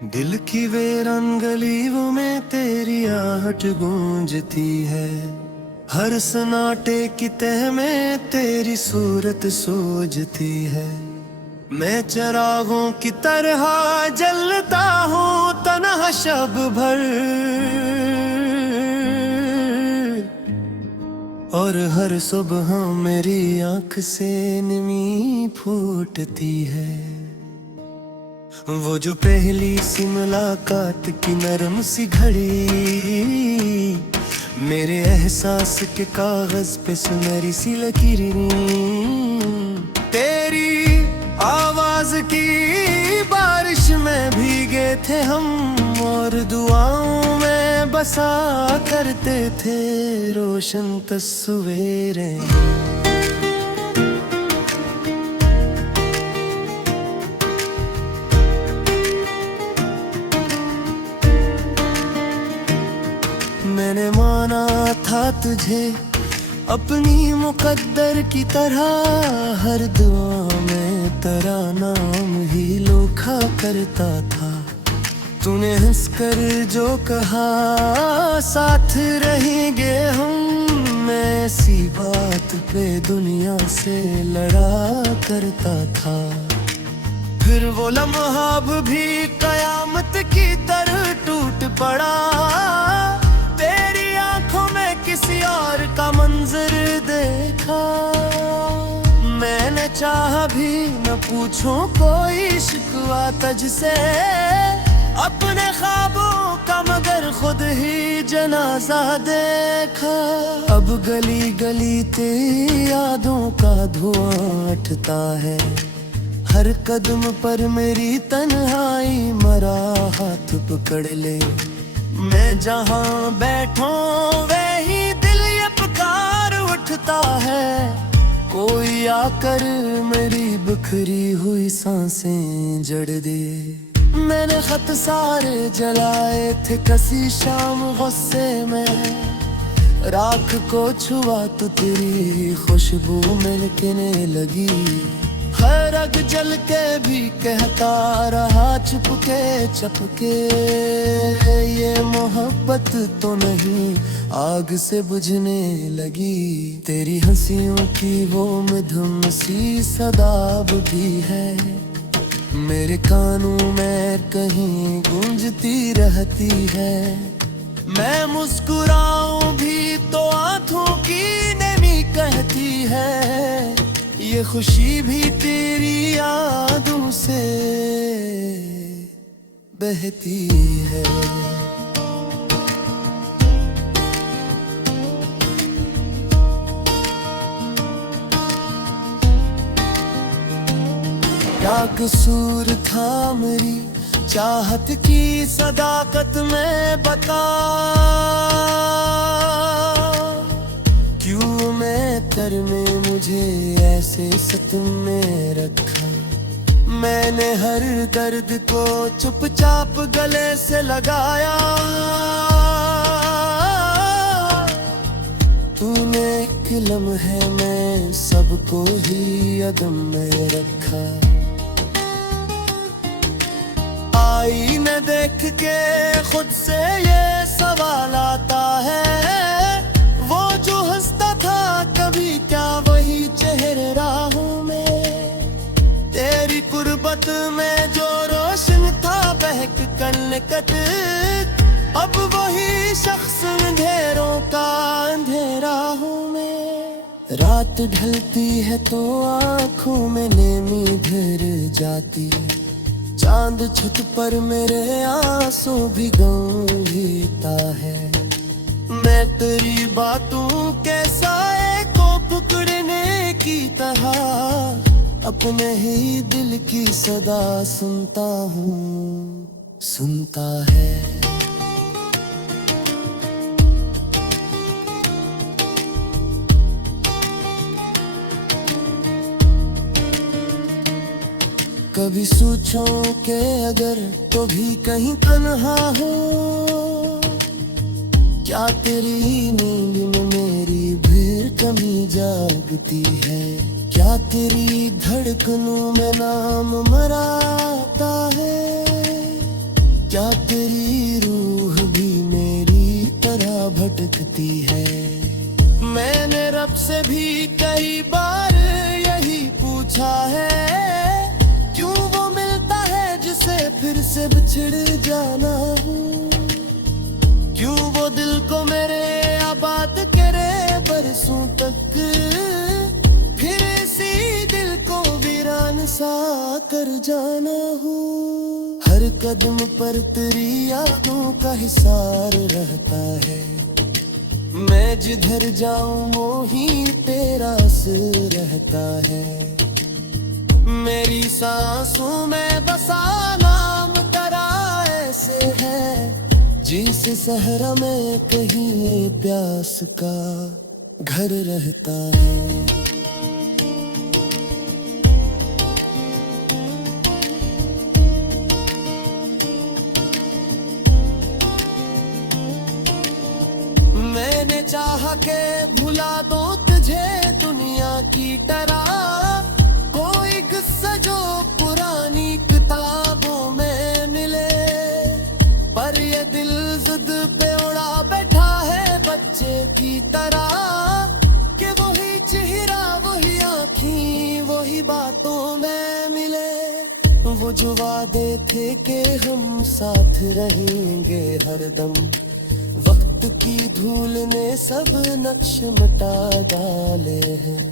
दिल की वीरान गलियों में तेरी आहट गूंजती है। हर सन्नाटे की तह में तेरी सूरत सूझती है। मैं चिरागों की तरह जलता हूँ तन्हा शब भर, और हर सुबह मेरी आंख से नमी फूटती है। वो जो पहली सी मुलाकात की नरम सी घड़ी, मेरे एहसास के कागज पे सुनहरी सी लकीरें, तेरी आवाज की बारिश में भीगे थे हम, और दुआओं में बसा करते थे रोशन तस्वीरें। मैंने माना था तुझे अपनी मुकद्दर की तरह, हर दुआ में तेरा नाम ही लोखा करता था। तूने हंसकर जो कहा साथ रहेंगे हम, मैं ऐसी बात पे दुनिया से लड़ा करता था। फिर वो लम्हा भी कयामत की तरह टूट पड़ा, किसी और का मंजर देखा। मैंने चाहा भी न पूछूं कोई शिकवा तुझसे, अपने ख्वाबों का मगर खुद ही जनाजा देखा। अब गली गली तेरी यादों का धुआं उठता है, हर कदम पर मेरी तन्हाई मरा हाथ पकड़ ले। मैं जहाँ बैठूं वही दिल ये पुकार उठता है, कोई आकर मेरी बिखरी हुई सांसें जड़ दे। मैंने खत सारे जलाए थे कसी शाम गुस्से में, राख को छुआ तो तेरी खुशबू मिलने लगी। हर रग जल के भी कहता रहा चुपके चपके, ये मोहब्बत तो नहीं आग से बुझने लगी। तेरी हंसियों की वो मधुम सी सदाब भी है, मेरे कानों में कहीं गूंजती रहती है। मैं मुस्कुराऊं भी तो आंखों की नमी कहती है, ये खुशी भी तेरी यादों से बहती है। क्या कसूर था मेरी चाहत की सदाकत में बता, क्यों मैं करने मुझे ऐसे सतम में रखा। मैंने हर दर्द को चुपचाप गले से लगाया, तूने एक लम्हे में सबको ही अदम में रखा। आईने देख के खुद से ये सवाल आता है, वो जो हंसता था कभी क्या वही चेहरा हूँ मैं। तेरी कुर्बत में जो रोशन था बहक कर निकट, अब वही शख्स अंधेरों का अंधेरा हूँ मैं। रात ढलती है तो आँखों में नेमी धर जाती है, चांद छत पर मेरे आंसू भी गंभीरता है। मैं तेरी बातों के साए को पकड़ने की तरह अपने ही दिल की सदा सुनता हूँ, सुनता है। कभी सोचो के अगर तो भी कहीं तन्हा हो, क्या तेरी नींद में मेरी फिर कमी जागती है। क्या तेरी धड़कनों में नाम मराता है, तेरी रूह भी मेरी तरह भटकती है। मैंने रब से भी कई बार यही पूछा है, क्यों वो मिलता है जिसे फिर से बिछड़ जाना हूँ, क्यों वो दिल को मेरे आबाद करे बरसों तक, फिर इसी दिल को वीरान सा कर जाना हूँ। हर कदम पर तेरी यादों का हिसार रहता है, मैं जिधर जाऊं वो ही तेरा असर रहता है। मेरी सांसों में बसा नाम तेरा ऐसे है, जिस सहरा में कहीं प्यास का घर रहता है। मैंने चाहा के भुला दो तुझे दुनिया की तरह, कोई किस्सा जो पुरानी किताबों में मिले, पर ये दिल जिद पे उड़ा बैठा है बच्चे की तरह, कि वही चेहरा वही आँखें वही बातों में मिले। वो जो वादे थे कि हम साथ रहेंगे हरदम, वक्त की धूल ने सब नक्श मिटा डाले हैं।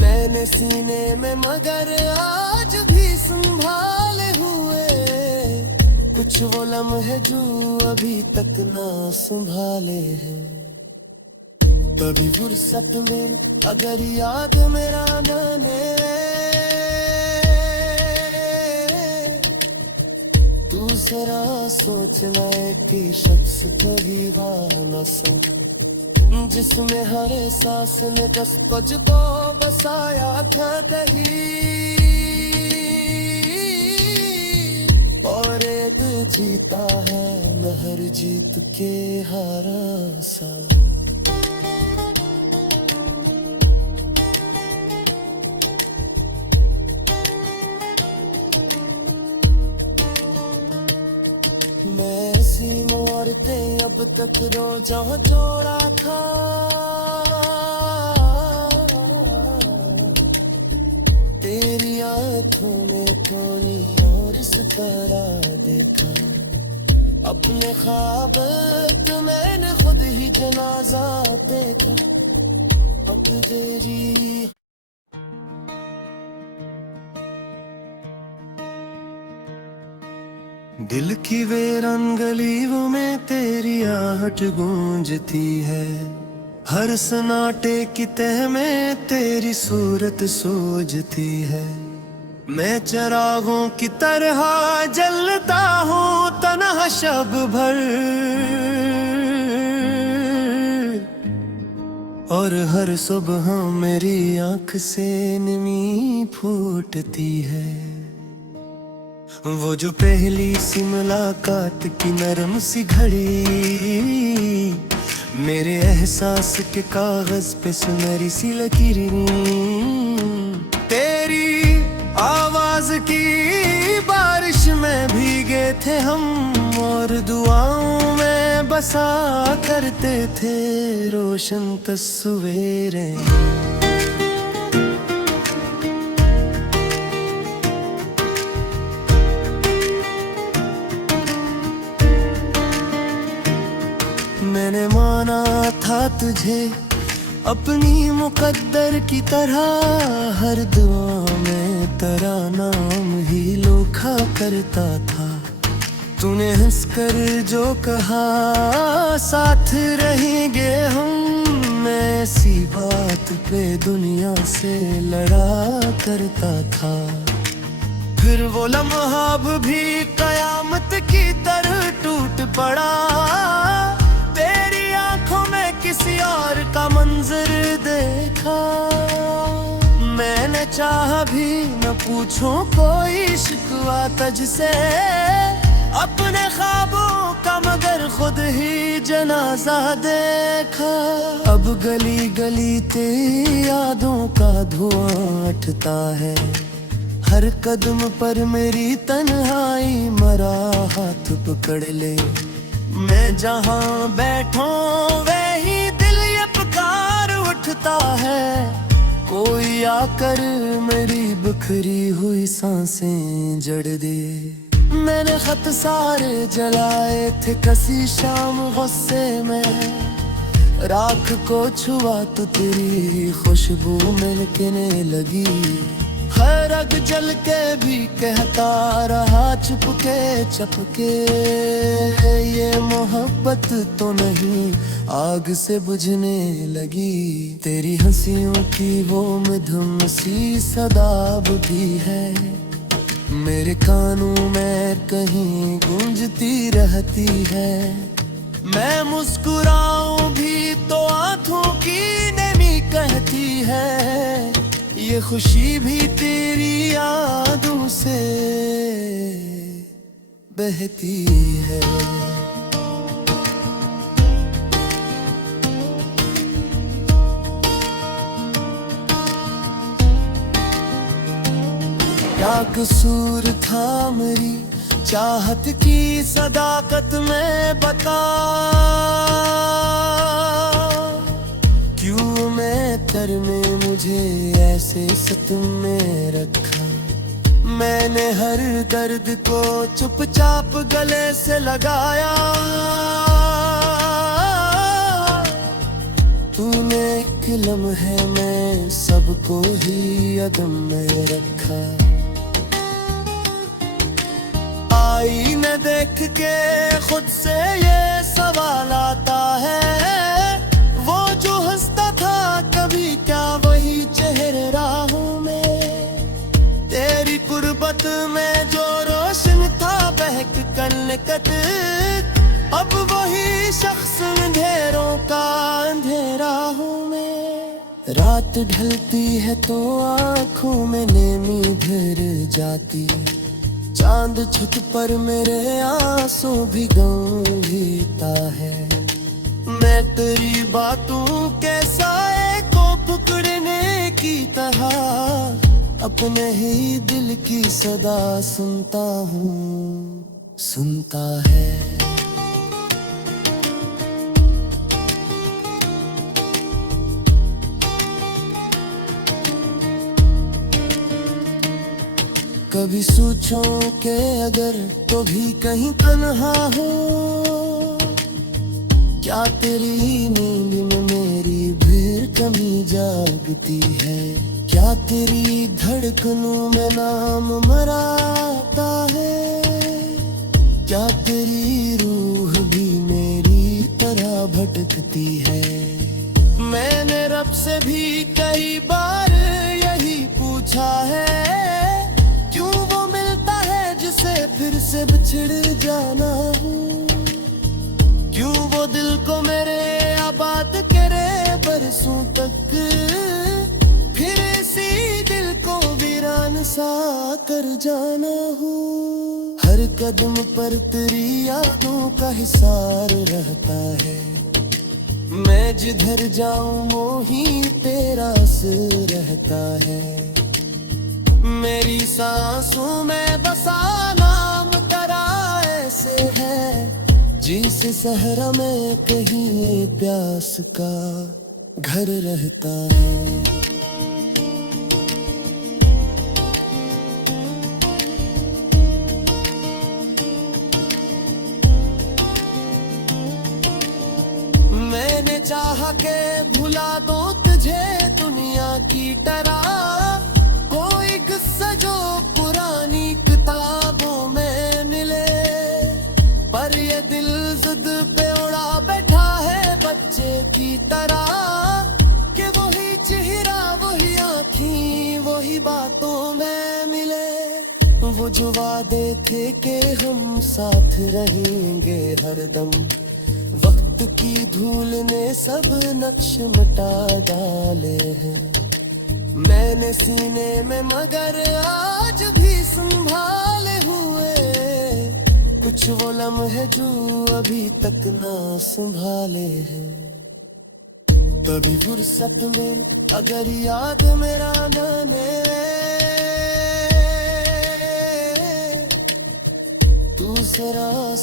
मैंने सीने में मगर आज भी संभाले हुए, कुछ वो लम्हे जो अभी तक ना संभाले हैं। कभी फुर्सत में अगर याद मेरा नाने, तू जरा सोचना कि शख्स दीवाना सा, जिसमें हर सांस ने दस पज को बसाया था दही, और एक जीता है न हर जीत के हारा सा। मैं ऐसी औरतें अब तक रोजा जोड़ा था, तेरी आंखों में कोई और इस तरह देखा, अपने ख्वाब मैंने खुद ही जनाजा देखा। अब तेरी दिल की वीरान गलियों में तेरी आहट गूंजती है, हर सन्नाटे की तह में तेरी सूरत सूझती है। मैं चिरागों की तरह जलता हूँ तन्हा शब भर, और हर सुबह मेरी आँख से नमी फूटती है। वो जो पहली सी मुलाकात की नरम सी घड़ी, मेरे एहसास के कागज पे सुनहरी सी लकीरें, तेरी आवाज की बारिश में भीगे थे हम, और दुआओं में बसा करते थे रोशन तस्वीरें। मैंने माना था तुझे अपनी मुकद्दर की तरह, हर दुआ में तेरा नाम ही लोखा करता था। तूने हंसकर जो कहा साथ रहेंगे हम, मैं ऐसी बात पे दुनिया से लड़ा करता था। फिर वो लम्हा भी कयामत की तरह टूट पड़ा, किसी और का मंजर देखा। मैंने चाहा भी न पूछूं कोई शिकवा तुझसे, अपने ख्वाबों का मगर खुद ही जनाजा देखा। अब गली गली तेरी यादों का धुआं उठता है, हर कदम पर मेरी तन्हाई मरा हाथ पकड़ ले। मैं जहाँ बैठूं वही दिल ये पुकार उठता है, कोई आकर मेरी बिखरी हुई सांसें जड़ दे। मैंने खत सारे जलाए थे कसी शाम गुस्से में, राख को छुआ तो तेरी खुशबू मिलने लगी। हर अग जल के भी कहता रहा चुपके चपके, ये मोहब्बत तो नहीं आग से बुझने लगी। तेरी हंसियों की वो मधुम सी सदा भी है, मेरे कानों में कहीं गूंजती रहती है। मैं मुस्कुराऊं भी तो आंखों की नमी कहती है, ये खुशी भी तेरी यादों से बहती है। क्या कसूर था मेरी चाहत की सदाकत में बता, क्यों मैं तर में मुझे ऐसे सतम में रखा। मैंने हर दर्द को चुपचाप गले से लगाया, तूने एक लम्हे में सबको ही अदम में रखा। आईने देख के खुद से ये सवाल आता है, वो जो हंसता था कभी क्या वही चेहरे राहों में। तेरी कुर्बत में जो रोशन था बहक कर निकट, अब वही शख्स अंधेरों का अंधेरा हूँ मैं। रात ढलती है तो आँखों में नेमी धर जाती, चांद छुट पर मेरे आंसू भी गंभीरता है। मैं तेरी बातों के साए को पकड़ने की तरह अपने ही दिल की सदा सुनता हूँ, सुनता है। कभी सोचूं के अगर तो भी कहीं तन्हा हो, क्या तेरी नींद में मेरी फिर कमी जागती है। क्या तेरी धड़कनों में नाम मराता है, क्या तेरी रूह भी मेरी तरह भटकती है। मैंने रब से भी कई बार यही पूछा है, क्यों वो मिलता है जिसे फिर से बिछड़ जाना हूँ। क्यों वो दिल को मेरे आबाद करे बरसों तक, फिर इसी दिल को वीरान सा कर जाना हूँ। हर कदम पर तेरी यादों का हिसार रहता है, मैं जिधर जाऊं वो ही तेरा असर रहता है। मेरी सांसों में बसा नाम तेरा ऐसे है, जिस सहरा में कहीं प्यास का घर रहता है। मैंने चाहा के भुला दो तुझे दुनिया की तरह, कोई किस्सा जो पुरानी किताबों में मिले। पर ये दिल जिद पे उड़ा बैठा है बच्चे की तरह, कि वही चेहरा वही आँखें वही बातों में मिले। वो जो वादे थे कि हम साथ रहेंगे हरदम, वक्त की धूल ने सब नक्श मिटा डाले हैं। मैंने सीने में मगर आज भी संभाले हुए, कुछ वो लम्हे जो अभी तक ना संभाले हैं। कभी फुर्सत में अगर याद मेरा न ले,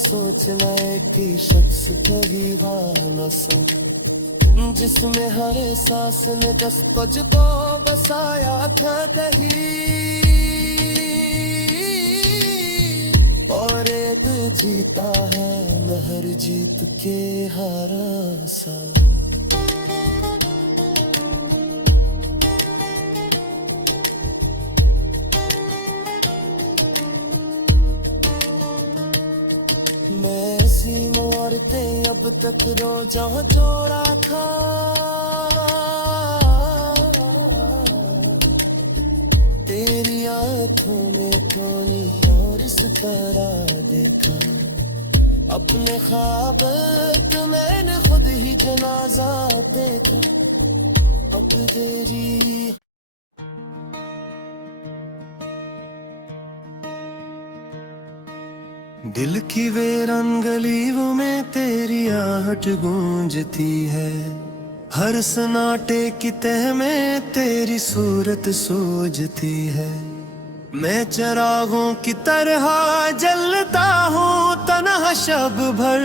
सोचना एक ही शख्स का दीवाना सा, जिसमें हर सांस ने दस कुछ तो बसाया था कहीं, और एक जीता है मैं हर जीत के हारा सा। मैं ऐसी औरतें अब तक रोजा जोड़ा था, तेरी आंखों में कोई और इस तरह देखा, अपने ख्वाब तो मैंने खुद ही जनाजा देखा, अब तेरी दिल की वीरान गलियों में तेरी आहट गूंजती है, हर सन्नाटे की तह में तेरी सूरत सूझती है। मैं चिरागों की तरह जलता हूँ तन्हा शब भर,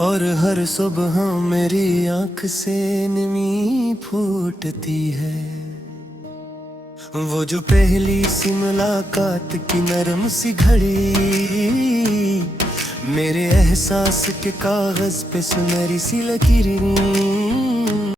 और हर सुबह मेरी आंख से नमी फूटती है। वो जो पहली सी मुलाकात की नरम सी घड़ी, मेरे एहसास के कागज पे सुनहरी सी लकीरें,